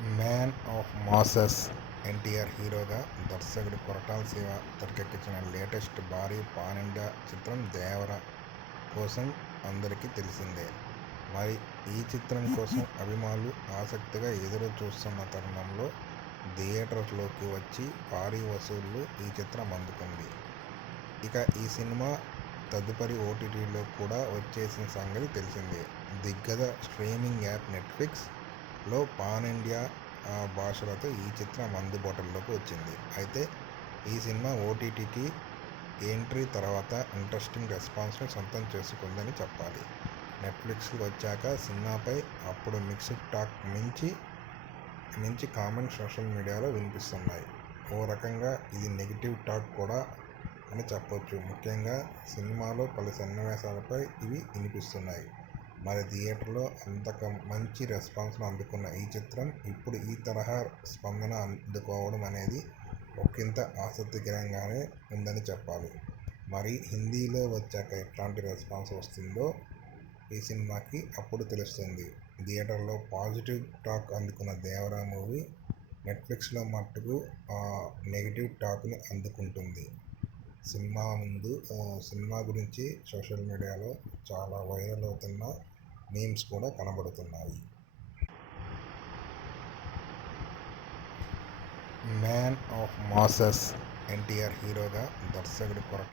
Man of masses NTR హీరోగా దర్శకుడు కొరటాల శివ తెరకెక్కించిన లేటెస్ట్ భారీ పాన్ ఇండియా చిత్రం దేవర కోసం అందరికీ తెలిసిందే. మరి ఈ చిత్రం కోసం అభిమానులు ఆసక్తిగా ఎదురు చూస్తున్న తరుణంలో థియేటర్స్లోకి వచ్చి భారీ వసూళ్ళు ఈ చిత్రం అందుకుంది. ఇక ఈ సినిమా తదుపరి ఓటీటీలో కూడా వచ్చేసిన సంగతి తెలిసిందే. దిగ్గజ స్ట్రీమింగ్ యాప్ నెట్ఫ్లిక్స్ లో పాన్ ఇండియా భాషలతో ఈ చిత్రం అందుబాటులోకి వచ్చింది. అయితే ఈ సినిమా ఓటీటీకి ఎంట్రీ తర్వాత ఇంట్రెస్టింగ్ రెస్పాన్స్ని సొంతం చేసుకుందని చెప్పాలి. నెట్ఫ్లిక్స్కి వచ్చాక సినిమాపై అప్పుడు మిక్స్డ్ టాక్ మించి మించి కామెంట్ సోషల్ మీడియాలో వినిపిస్తున్నాయి. ఓ రకంగా ఇది నెగిటివ్ టాక్ కూడా అని చెప్పొచ్చు. ముఖ్యంగా సినిమాలో పలు సన్నివేశాలపై ఇవి వినిపిస్తున్నాయి. మరి థియేటర్లో అంతక మంచి రెస్పాన్స్ను అందుకున్న ఈ చిత్రం ఇప్పుడు ఈ తరహా స్పందన అందుకోవడం అనేది ఒకంత ఆసక్తికరంగానే ఉందని చెప్పాలి. మరి హిందీలో వచ్చాక ఎట్లాంటి రెస్పాన్స్ వస్తుందో ఈ సినిమాకి అప్పుడు తెలుస్తుంది. థియేటర్లో పాజిటివ్ టాక్ అందుకున్న దేవరా మూవీ నెట్ఫ్లిక్స్లో మట్టుకు నెగిటివ్ టాక్ని అందుకుంటుంది. సినిమా ముందు సినిమా గురించి సోషల్ మీడియాలో చాలా వైరల్ అవుతున్న మీమ్స్ కూడా కనబడుతున్నాయి. మ్యాన్ ఆఫ్ మాసెస్ ఎన్టీఆర్ హీరోగా దర్శకుడు కొరట